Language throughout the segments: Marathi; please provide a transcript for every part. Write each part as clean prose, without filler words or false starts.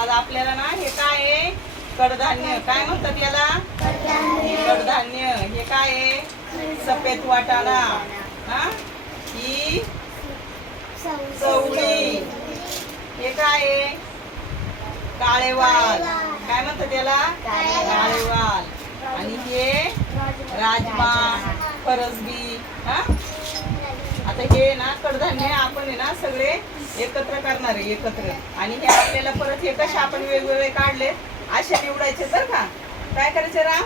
आज आपल्याला ना हे काय आहे, कडधान्य काय म्हणतात याला, कडधान्य. हे काय आहे, सफेद वाटाणा, हा ही चवळी. हे काय आहे, काळे वाल. काय म्हणतात याला, काळे वाल. आणि हे राजमा, फरसबी. हा आता हे ना कडधान्य आपण आहे ना सगळे एकत्र करणार आहे, एकत्र. आणि हे आपल्याला परत हे कसे आपण वेगवेगळे काढले असे निवडायचे बर का. काय करायचे राम,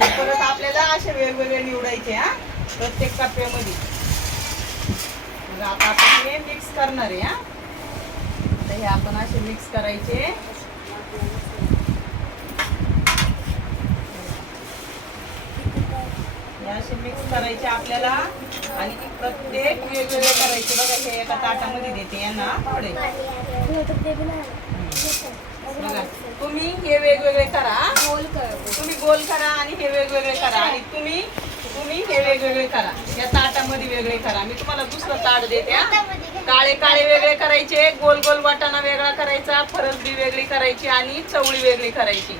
परत आपल्याला असे वेगवेगळे निवडायचे हा प्रत्येक कप्प्यामध्ये. आता आपण हे मिक्स करणार आहे. हा आता हे आपण असे मिक्स करायचे. असे मिक्स करायचे आपल्याला आणि प्रत्येक वेगवेगळे करायचे. बघा हे एका ताटामध्ये देते यांना थोडे. बघा तुम्ही हे वेगवेगळे करा, तुम्ही गोल करा आणि हे वेगवेगळे करा. आणि तुम्ही हे वेगवेगळे करा, या ताटामध्ये वेगळे करा. मी तुम्हाला दुसरं ताट देते. काळे काळे वेगळे करायचे, गोल गोल वाटाणा वेगळा करायचा, फरसबी वेगळी करायची आणि चवळी वेगळी करायची.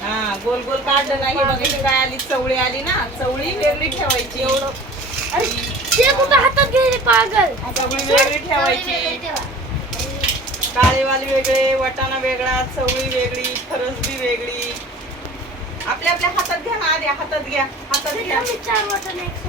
हा गोल गोल काढलं नाही. बघा काय आली, चवळी आली ना, चवळी वेगळी ठेवायची. एवढं हातात घे पागल. चवळी वेगळी ठेवायची, काळेवाली वेगळे, वाटाणा वेगळा, चवळी वेगळी, फरसबी वेगळी. आपल्या आपल्या हातात घ्या ना, आधी हातात घ्या, हातात घ्या.